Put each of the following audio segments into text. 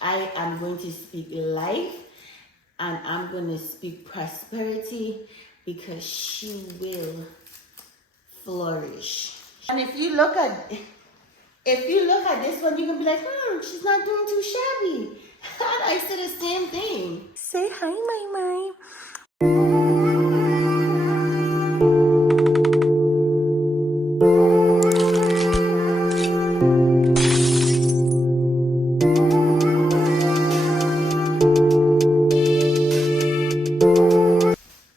I am going to speak life and I'm going to speak prosperity because she will flourish. And if you look at this one, you can be like, she's not doing too shabby. And I said the same thing. Say hi, my.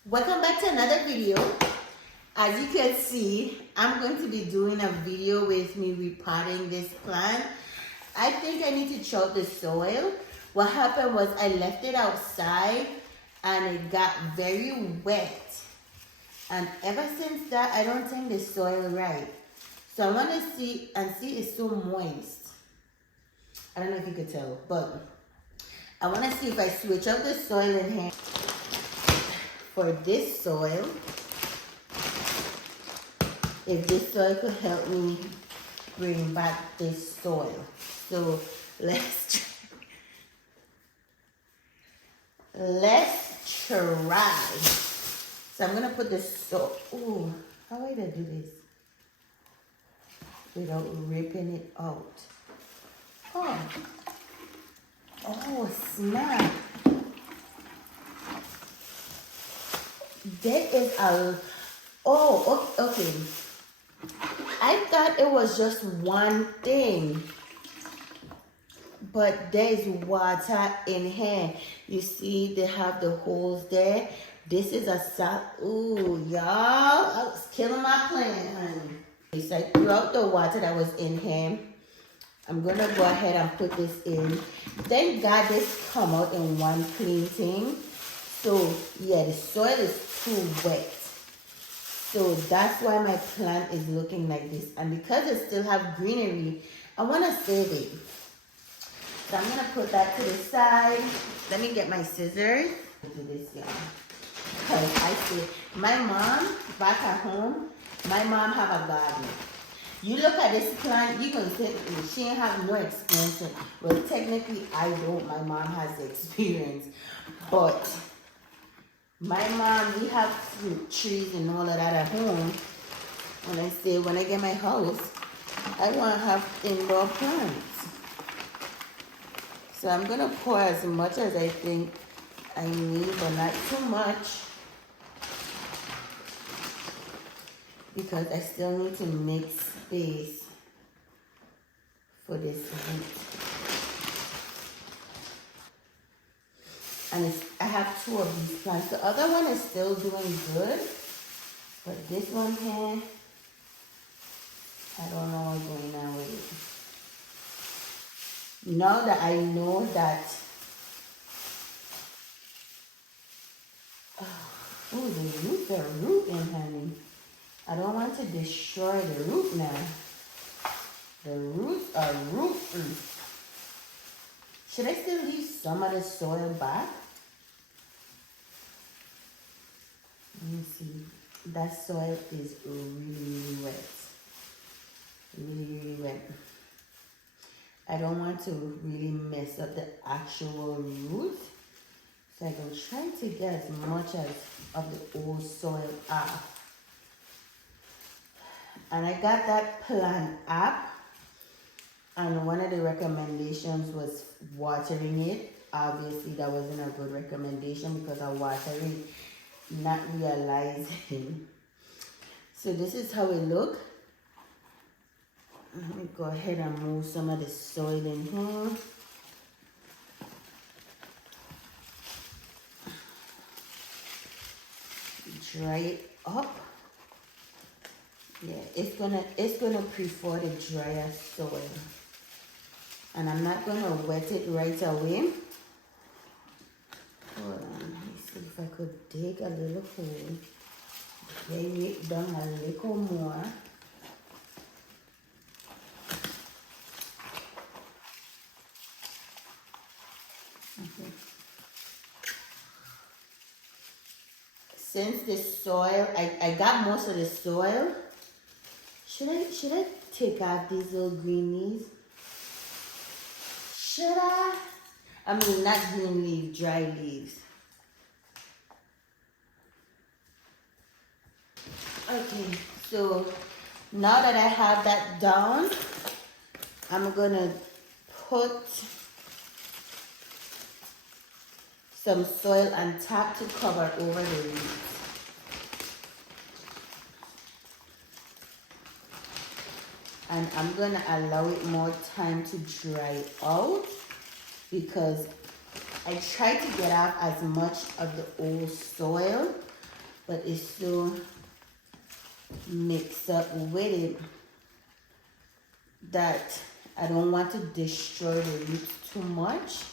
Welcome back to another video. As you can see, I'm going to be doing a video with me repotting this plant. I think I need to chop the soil. What happened was I left it outside and it got very wet. And ever since that, I don't think the soil right. So I want to see it's so moist. I don't know if you could tell, but I want to see if I switch up the soil in here for this soil. If this soil could help me bring back this soil. So let's try. So I'm gonna put this soil. Ooh, how would I do this without ripping it out? Oh snap! There is a. Oh, okay. I thought it was just one thing, but there's water in here. You see, they have the holes there. This is a salt. Ooh, y'all, I was killing my plant, honey. So I threw out the water that was in here. I'm gonna go ahead and put this in. Thank God this come out in one clean thing. So yeah, the soil is too wet. So that's why my plant is looking like this. And because it still have greenery, I want to save it. So I'm going to put that to the side. Let me get my scissors. Do this, y'all. Because I see my mom, back at home, my mom have a garden. You look at this plant, you're going to say she ain't have no experience. Well, technically, I don't. My mom has the experience. But my mom, we have fruit trees and all of that at home. When I get my house, I want to have indoor plants. So I'm going to pour as much as I think I need, but not too much. Because I still need to make space for this root. And I have two of these plants. The other one is still doing good. But this one here, I don't know what's going on with it. Now that I know that, the root in, honey. I don't want to destroy the root now. The roots are rooting. Should I still leave some of the soil back? Let me see. That soil is really wet. Really wet. I don't want to really mess up the actual root. So I can try to get as much of the old soil out. And I got that plant up. And one of the recommendations was watering it. Obviously, that wasn't a good recommendation because I watering, not realizing. So this is how it look. Let me go ahead and move some of the soil in here. Dry it up. Yeah, it's gonna prefer the drier soil. And I'm not gonna wet it right away. Hold on, let me see if I could dig a little hole. Bring it down a little more. Okay. Since the soil, I got most of the soil. Should I take out these little green leaves? Should I? I mean, not green leaves, dry leaves. Okay, so now that I have that down, I'm gonna put some soil on top to cover over the leaves. And I'm gonna allow it more time to dry out because I try to get off as much of the old soil, but it's still mixed up with it that I don't want to destroy the roots too much.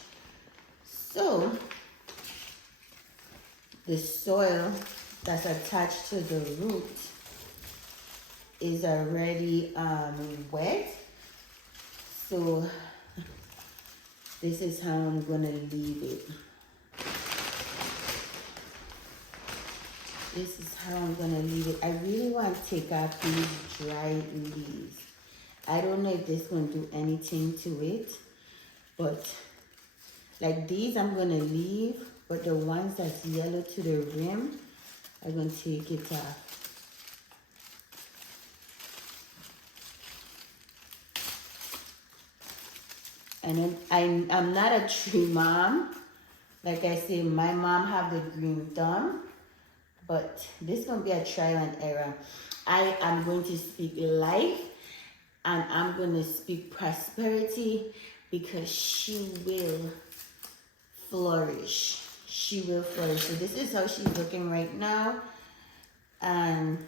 So the soil that's attached to the root is already wet. So this is how I'm gonna leave it. This is how I'm gonna leave it. I really want to take out these dry leaves. I don't know if this will do anything to it, but like these I'm gonna leave, but the ones that's yellow to the rim, I'm gonna take it off. And then I'm not a tree mom. Like I say, my mom have the green thumb, but this is gonna be a trial and error. I am going to speak life and I'm gonna speak prosperity because she will flourish. She will flourish. So this is how she's looking right now. And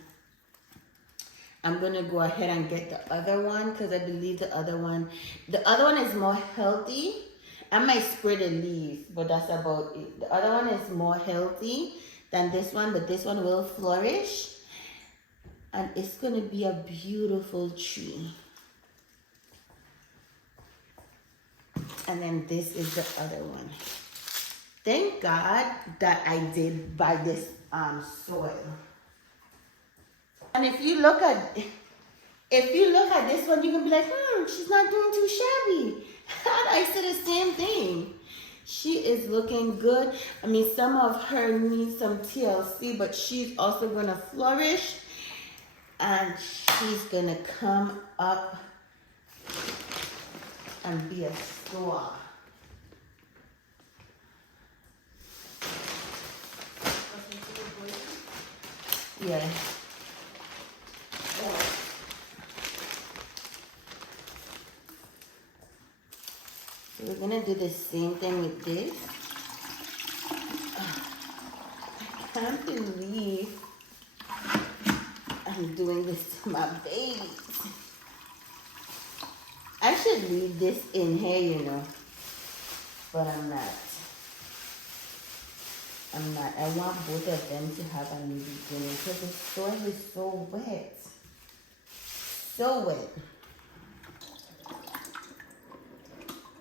I'm gonna go ahead and get the other one because I believe the other one is more healthy. I might spray the leaves, but that's about it. The other one is more healthy than this one, but this one will flourish. And it's gonna be a beautiful tree. And then this is the other one. Thank God that I did buy this soil. And if you look at this one, you can be like, she's not doing too shabby. I said the same thing. She is looking good. I mean, some of her needs some TLC, but she's also gonna flourish. And she's gonna come up and be a star. Yeah. So we're gonna do the same thing with this. I can't believe I'm doing this to my babies. I should leave this in here, you know, but I'm not. I want both of them to have a new beginning because the soil is so wet. So wet.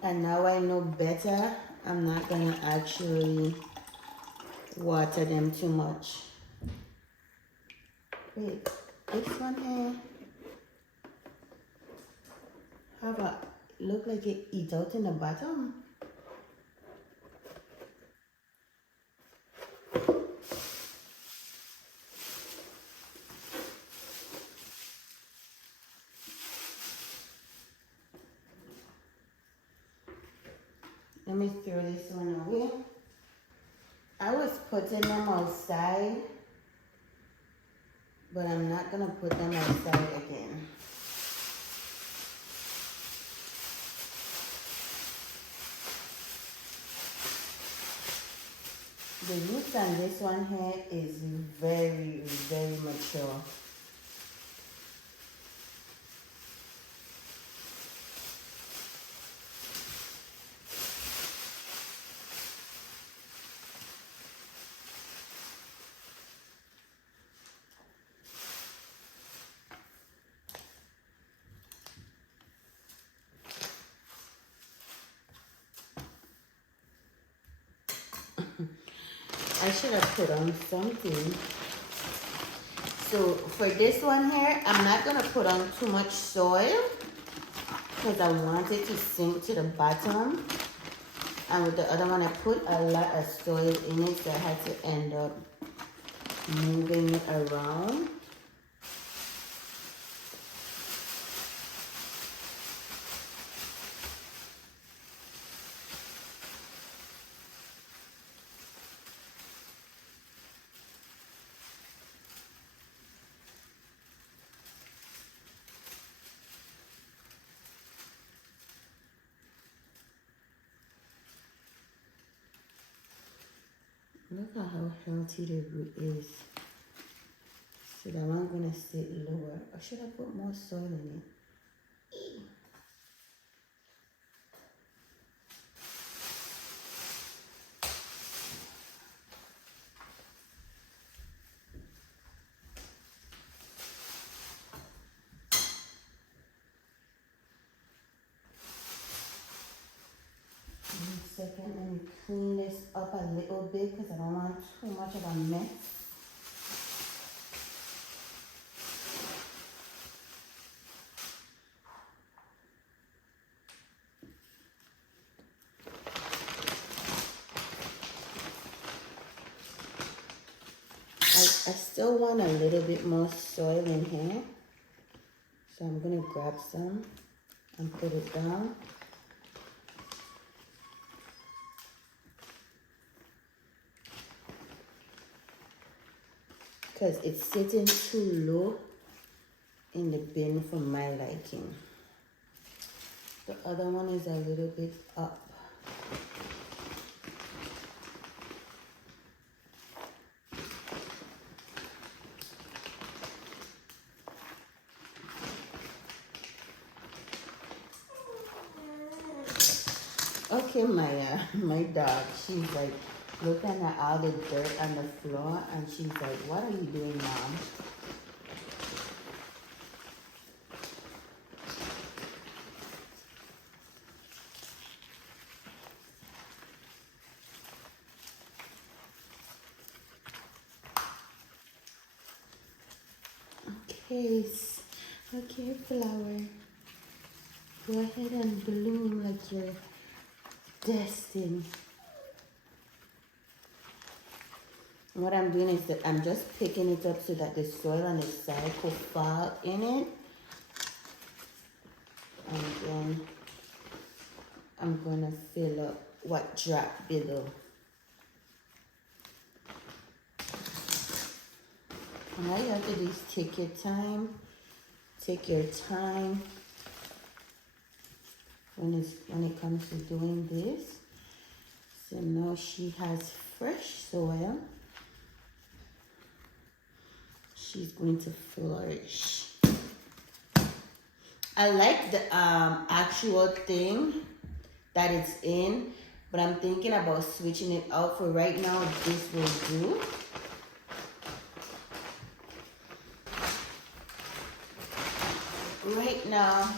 And now I know better. I'm not gonna actually water them too much. Wait, this one here. How about look like it eats out in the bottom? Let me throw this one away. I was putting them outside, but I'm not gonna put them outside again. The roots on this one here is very, very mature. I should have put on something. So for this one here, I'm not gonna put on too much soil because I want it to sink to the bottom. And with the other one, I put a lot of soil in it, so I had to end up moving it around. Look at how healthy the root is. So that one gonna sit lower. Or should I put more soil in it? Second, let me clean this up a little bit because I don't want too much of a mess. I still want a little bit more soil in here. So I'm gonna grab some and put it down. Because it's sitting too low in the bin for my liking. The other one is a little bit up. Okay, my dog, she's like looking at all the dirt on the floor and she's like, what are you doing, Mom? Okay, flower. Go ahead and bloom like you're destined. What I'm doing is that I'm just picking it up so that the soil on the side could fall in it. And then I'm gonna fill up what dropped below. And all you have to do is take your time. Take your time when it comes to doing this. So now she has fresh soil. She's going to flourish. I like the actual thing that it's in, but I'm thinking about switching it out. For right now, this will do. Right now,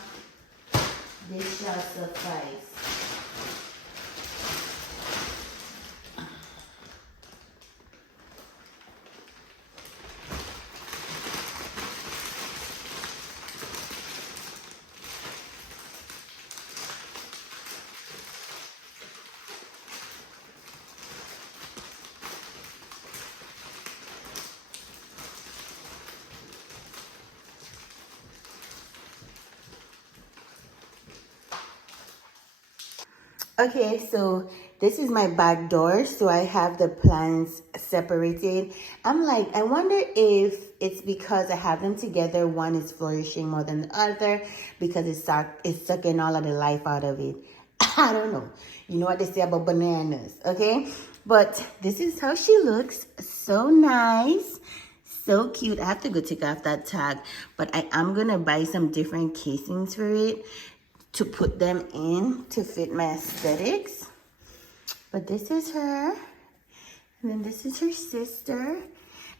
this shall suffice. Okay, so this is my back door. So I have the plants separated. I'm like, I wonder if it's because I have them together. One is flourishing more than the other because it's sucking all of the life out of it. I don't know. You know what they say about bananas, okay? But this is how she looks. So nice. So cute. I have to go take off that tag. But I am going to buy some different casings for it to put them in to fit my aesthetics. But this is her. And then this is her sister.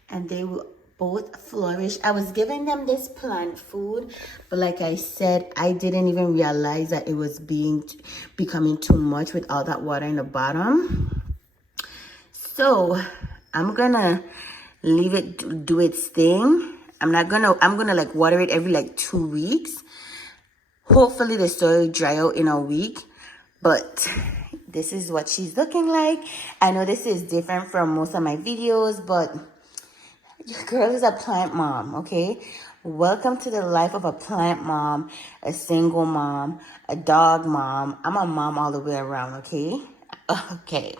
And they will both flourish. I was giving them this plant food, but like I said, I didn't even realize that it was becoming too much with all that water in the bottom. So I'm gonna leave it do its thing. I'm gonna like water it every like 2 weeks. Hopefully the soil dry out in a week, but this is what she's looking like. I know this is different from most of my videos, but your girl is a plant mom, okay? Welcome to the life of a plant mom, a single mom, a dog mom. I'm a mom all the way around, okay? Okay.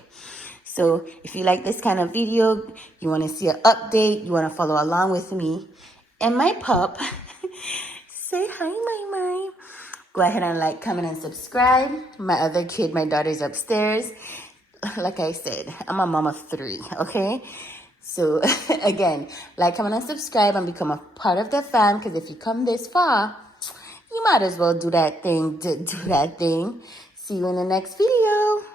So if you like this kind of video, you want to see an update, you want to follow along with me and my pup, say hi, my. Go ahead and like, comment, and subscribe. My other kid, my daughter's upstairs. Like I said, I'm a mom of 3, okay? So, again, like, comment, and subscribe and become a part of the fam, because if you come this far, you might as well do that thing. Do that thing. See you in the next video.